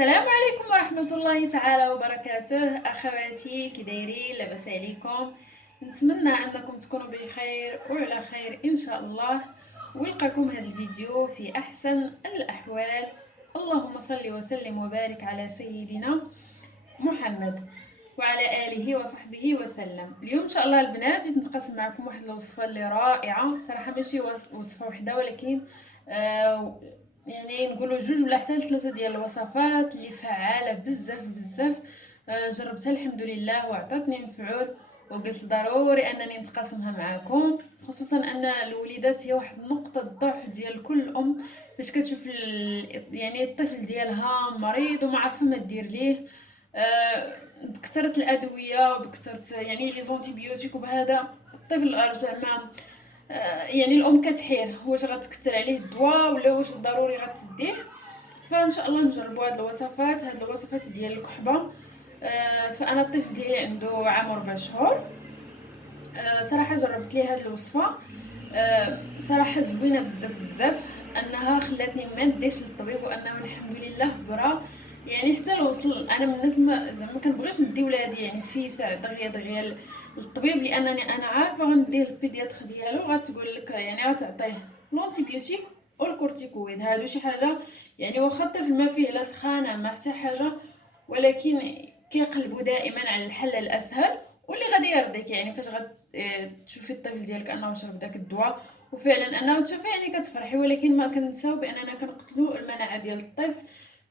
السلام عليكم ورحمة الله تعالى وبركاته. أخواتي كي دايرين؟ لاباس عليكم؟ نتمنى أنكم تكونوا بخير وعلى خير إن شاء الله، ولقاكم هذا الفيديو في أحسن الأحوال. اللهم صل وسلم وبارك على سيدنا محمد وعلى آله وصحبه وسلم. اليوم إن شاء الله البنات جيت نتقاسم معكم واحد الوصفة اللي رائعة صراحة، ماشي وصفة وحدة ولكن يعني نقولوا جوج ولا حتى ثلاثه ديال الوصفات اللي فعاله بزاف بزاف. جربتها الحمد لله وعطاتني مفعول، وقلت ضروري انني نتقاسمها معكم، خصوصا ان الوليدات هي واحد نقطه ضعف ديال كل ام، فاش كتشوف يعني الطفل ديالها مريض وما عارفه ما دير ليه بكثره الادويه وبكثره يعني لي زونتيبيوتيك، وبهذا الطفل رجع ما يعني الام كتحير واش غتكثر عليه الدواء ولا واش ضروري غتديه. فان شاء الله نجربوا هاد الوصفات ديال الكحبه. فانا الطفل ديالي عنده عام و4 شهور. صراحه جربت ليه هاد الوصفه، صراحه زوينه بزاف بزاف، انها خلاتني ما نديش للطبيب، وانه الحمد لله برا. يعني حتى لو وصل انا من الناس ما زعما كنبغيش ندي ولادي يعني في ساعه دغيا للطبيب، لانني انا عارفه غنديه البيدياتر ديالو غتقول لك يعني غتعطيه لونتيبيوتيك والكورتيكويد. هادو شي حاجه يعني واخا الطفل ما فيه لا سخانه ما حتى حاجه، ولكن كيقلبوا دائما على الحل الاسهل واللي غادي يرضيك. يعني فاش تشوفي الطفل ديالك انه شرب داك الدواء وفعلا انه تشوفي يعني كتفرحي، ولكن ما كنساو باننا كنقتلوا المناعه ديال الطفل.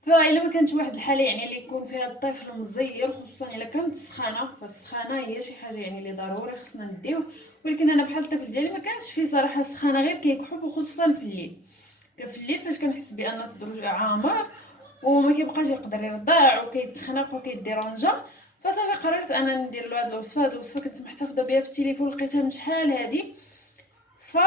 فالا ما كانتش واحد الحاله يعني اللي يكون فيها الطفل مزير، خصوصا الا كانت السخانه، فالسخانه هي شي حاجه يعني اللي ضروري خصنا نديوه. ولكن انا بحال الطفل ديالي ما كانش فيه صراحه السخانه، غير كيكحب، وخصوصا في الليل. في الليل فاش كنحس بان صدرو عامر وما كيبقاش يقدر يرضع وكيتخنق وكيديرونجا، فصافي قررت انا ندير له هاد الوصفه. هاد الوصفه كنت محتفظه بها في التليفون، لقيتها من شحال هادي. ف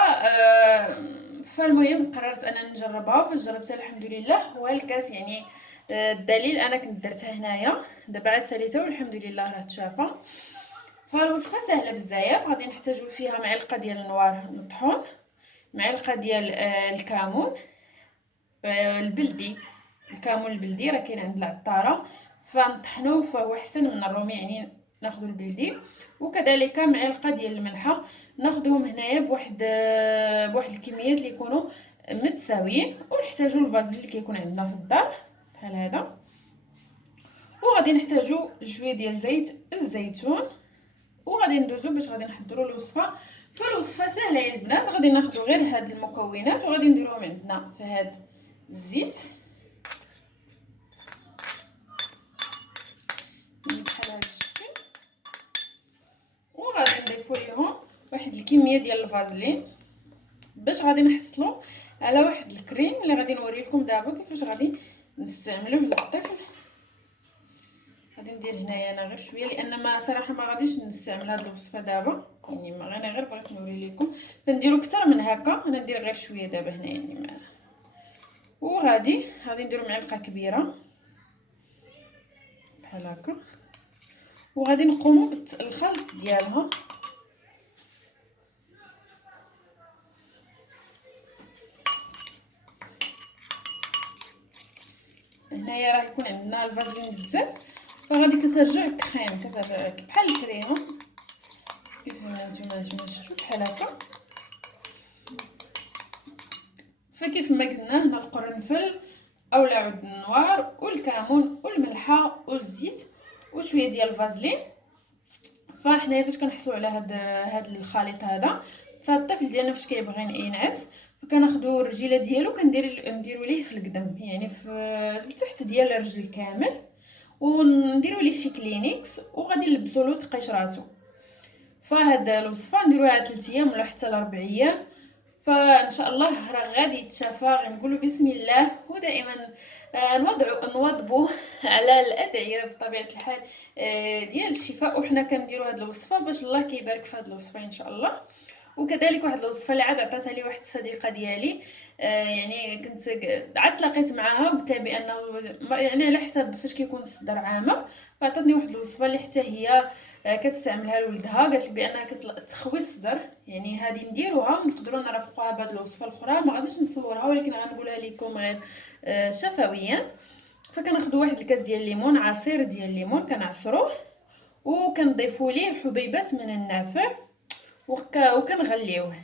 فالمهم قررت انا نجربها، فاش جربتها الحمد لله والكاس يعني الدليل انا كنت درتها هنايا، دابا عاد ساليتها والحمد لله راه تشافى. فالوصفه سهله بزاف، غادي نحتاجو فيها معلقه ديال النوار مطحون، معلقه ديال الكمون البلدي. الكمون البلدي راه كاين عند العطاره، فنطحنوه فهو احسن من الرومي، يعني ناخذ البلدي. وكذلك معلقه ديال الملحه، ناخذهم هنايا بواحد الكميات اللي يكونوا متساويين. ونحتاجوا الفازلين اللي كيكون عندنا في الدار بحال هذا. وغادي نحتاجوا شويه ديال زيت الزيتون، وغادي ندوزو باش غادي نحضروا الوصفه. فالوصفه سهله يا البنات، غادي ناخذوا غير هاد المكونات وغادي نديروهم عندنا في هاد الزيت بحال هاد الشكل، وغادي نضيفوا ليهم واحد الكميه ديال الفازلين باش غادي نحصلوا على واحد الكريم اللي غادي نوري لكم دابا كيفاش غادي نستعملوه للطفل. غادي ندير هنايا انا غير شويه، لان ما صراحه ما غاديش نستعمل هاد الوصفه دابا، يعني ما غير بغيت نوري لكم. فنديروا اكثر من هكا، انا ندير غير شويه دابا هنا يعني ما. وغادي نديروا معلقه كبيره بحال هكا، وغادي نقوموا بالخلط ديالها. هنايا راه يكون عندنا الفازلين بزاف، فغادي كترجع كريم، كترجع بحال الكريمه كيف ما نتوما شفتوا بحال هكا. فكيف ما قلنا هنا القرنفل او العود النوار والكمون والملحه والزيت وشويه ديال الفازلين. فاحنا فاش كنحصلوا على هاد الخليط هذا، فالطفل ديالنا فاش كيبغي ينعس فكناخذوا الرجيله ديالو نديروا ليه في القدم، يعني في التحت ديال الرجل كامل، ونديروا ليه شي كلينكس وغادي نلبسوا له قشراته. فهاد الوصفه نديروها 3 ايام ولا حتى 4 ايام، فان شاء الله راه غادي يتشافى. غنقولوا بسم الله، ودائما نوضبوا على الادعيه بطبيعه الحال ديال الشفاء، وحنا كنديروا هاد الوصفه باش الله كيبارك في هاد الوصفه ان شاء الله. وكذلك واحد الوصفه اللي عاد عطاتها لي واحد الصديقه ديالي، يعني كنت عاد تلاقيت معاها وقلت لها بانه يعني على حسب فاش كيكون الصدر عامر، فعطاتني واحد الوصفه اللي حتى هي كتستعملها لولدها، قالت لي بانها كتخوي الصدر. يعني هذه نديروها ونقدروا نرافقوها بهذه الوصفه الاخرى، ما غاديش نصورها ولكن غنقولها لكم غير شفويا. فكناخذوا واحد الكاس ديال الليمون، عصير ديال الليمون كنعصروه وكنضيفوا ليه حبيبات من النافع وكنغليوه،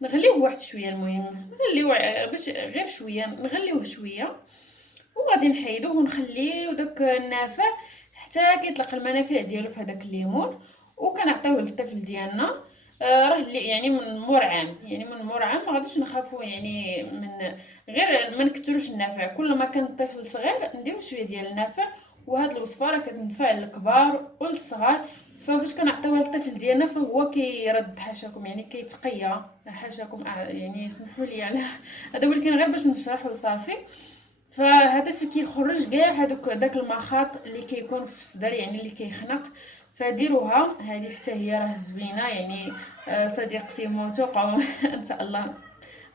نغليوه واحد شويه. المهم نغليوه باش غير شويه، نغليوه شويه وغادي نحيدوه ونخليو داك النافع حتى كيطلق المنافع ديالو في هذاك الليمون، وكنعطيوه للطفل ديالنا. راه اللي يعني من مور عام، يعني من مور عام ما غاديش نخافوا يعني من غير ما نكثروش النافع. كل ما كان الطفل صغير نديرو شويه ديال النافع، وهاد الوصفه راه كتنفع للكبار والصغار. فاش كنعطيوها للطفل ديالنا فهو كيرد حاشاكم، يعني كيتقيا حاشاكم، يعني يسمحوا لي على هذا، ولكن غير باش نشرح وصافي. فهذا كيخرج كاع هذوك داك المخاط اللي كيكون في الصدر، يعني اللي كيخنق. فديروها هذه حتى هي راه زوينه يعني. صديقتي موثوقه ان شاء الله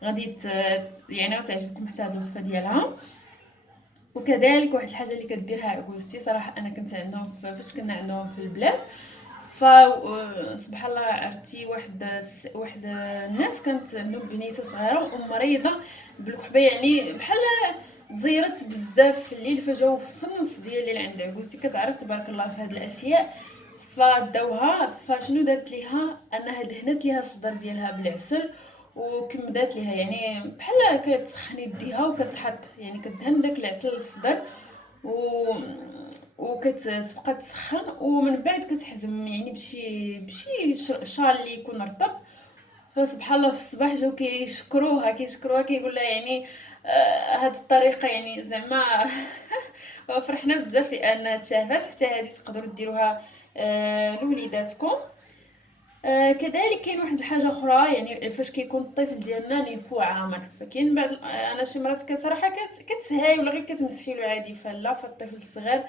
غادي يعني غتعجبكم حتى هذه الوصفه ديالها. وكذلك واحد الحاجه اللي كديرها عكوزتي، صراحه انا كنت عندهم فاش كنا عندهم في البلاد. ف سبحان الله عرفتي واحد الناس كانت عندهم بنيته صغيره ومريضه بالكحبه، يعني بحال تزيرت بزاف في الليل، فجاو في النص ديال الليل عند عكوزتي، كتعرف تبارك الله في هاد الاشياء. فداوها، فشنو دارت ليها انها دهنت ليها الصدر ديالها بالعسل وكمدات ليها، يعني بحال كتسخن يديها وكتحط، يعني كدهن داك العسل للصدر و وكتبقى تسخن، ومن بعد كتحزم يعني بشي شال اللي يكون رطب. فسبحان الله في الصباح جاو كيشكروها كيقول لها يعني هاد الطريقه يعني زعما فرحنا بزاف في انها تشافات. حتى هذه تقدروا ديروها لوليداتكم. كذلك كاين واحد الحاجه اخرى، يعني فاش كيكون الطفل ديالنا نيفو عامر، فكاين بعض انا شي مرات كصراحه كتسهاي ولا غير كتمسحي له عادي، فلا فالطفل الصغير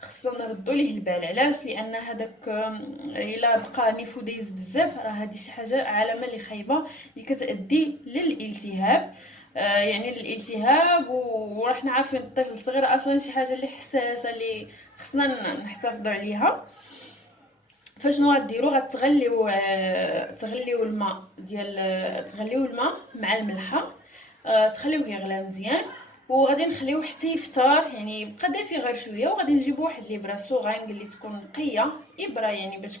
خصنا نردوا ليه البال. علاش؟ لان هذاك الا بقى نيفو دايز بزاف راه هذه شي حاجه علامه اللي خايبه اللي كتؤدي للالتهاب. يعني الالتهاب، وراح عارفين الطفل الصغير اصلا شي حاجه اللي حساسه اللي خصنا نحتفظوا عليها. فشنو غديروا؟ تغليو الماء تغليو الماء مع الملحه، تخليوه يغلى مزيان، وغادي نخليوه حتى يفتر، يعني يبقى دافي غير شويه. وغادي نجيبو واحد ليبره سوغانغ اللي تكون نقيه، ابره يعني باش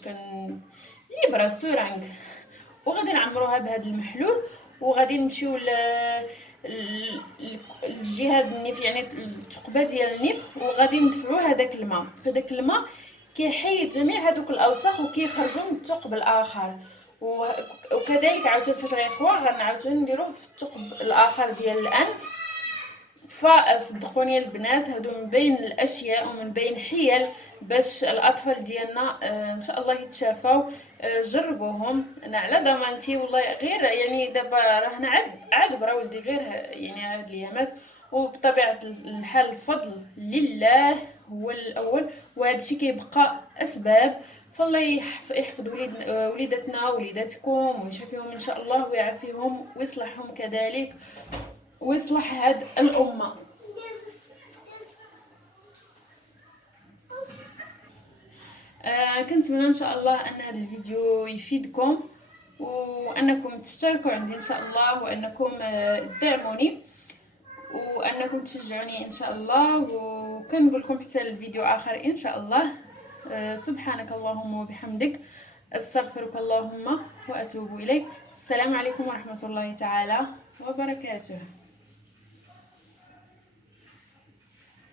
ليبره سورانغ، وغادي نعمروها بهذا المحلول. وغادي نمشيو الجهه النيف، يعني الثقبه ديال النيف، وغادي ندفعوا هذاك الماء. فداك الماء كيحيد جميع هذوك الاوساخ وكيخرجوا من الثقب الاخر. وكذلك عاوتاني فاش غيخوى غنعاودو نديروه في الثقب الاخر ديال الانف. فصدقوني البنات، هادو من بين الاشياء ومن بين حيل باش الاطفال ديالنا ان شاء الله يتشافوا. جربوهم، انا على ضمانتي والله. غير يعني دابا راهنا عاد برا ولدي غير يعني هاد الايامات، وبطبيعه الحال الفضل لله هو الاول، وهذا الشيء كيبقى اسباب. فالله يحفظ وليداتنا وليداتكم ويشافيهم ان شاء الله ويعافيهم ويصلحهم كذلك ويصلح هاد الامه. كنتمنى ان شاء الله ان هذا الفيديو يفيدكم، وانكم تشتركوا عندي ان شاء الله، وانكم تدعموني، وانكم تشجعوني ان شاء الله. وكنقول لكم حتى الفيديو اخر ان شاء الله. سبحانك اللهم وبحمدك، استغفرك اللهم واتوب اليك. السلام عليكم ورحمه الله تعالى وبركاته.